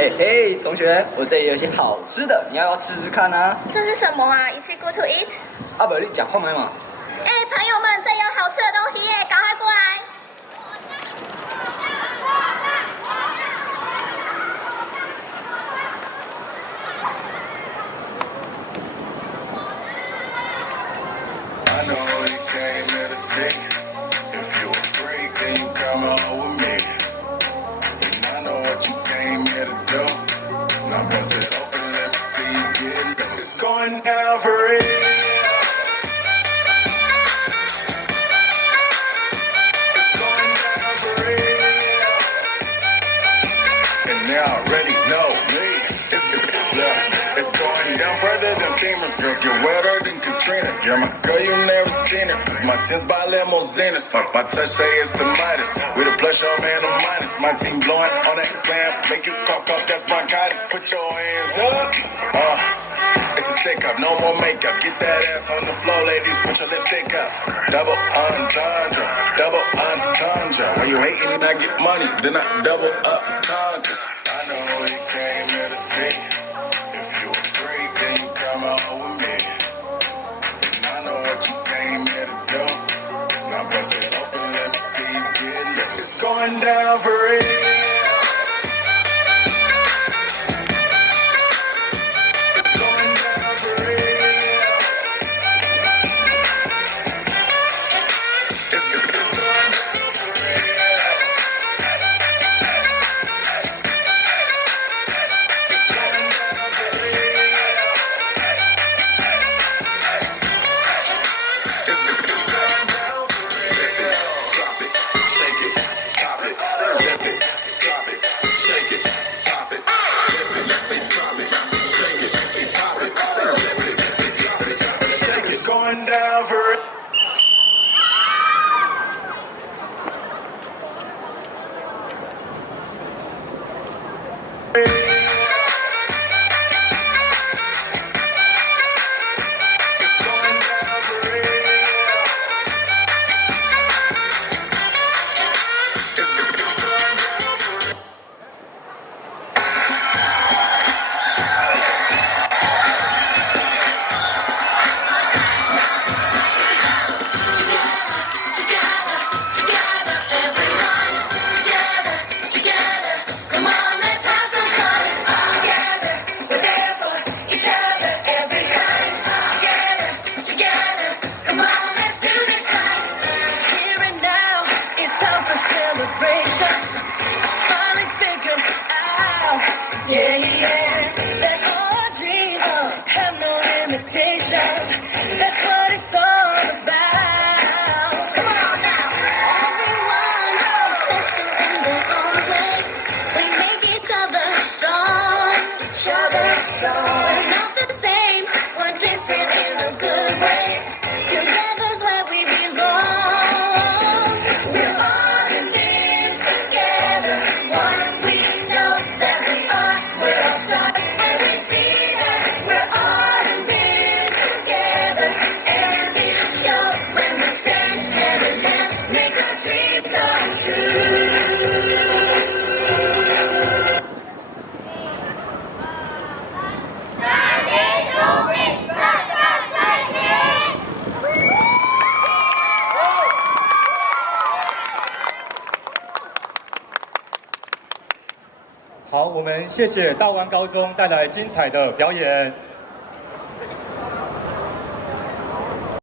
嘿嘿，同学，我这里有些好吃的，你要不要吃吃看啊？这是什么啊？一次 go to eat？阿伯，你讲话没嘛？哎，朋友们，这有好吃的东西耶，赶快过来！I know you came here to see. If you a freak, then you come on with me. And I know what you came here to do. Now bust it open, let me see you get loose. It's going down for real. It's going down for real. And they already know me. It's going down further than famous girls get wetter than Katrina. You're my girl, you never seen it. Cause my tins by limousines. Fuck my touch, say it's the Midas. We the plus, your man, the minus. My team blowing on that slam. Make you cough, that's bronchitis. Put your hands up. It's a stick up, no more makeup. Get that ass on the floor, ladies. Put your lipstick up. Double entendre, double entendre. When you hating, I get money, then I double up conquers. I know you came here to see. If you a freak, then you come on with me. And I know what you came here to do. Now bust it open, let me see you get loose. It's going down for real. It's going down for real. It's going down for real. 好，我们谢谢大湾高中带来精彩的表演。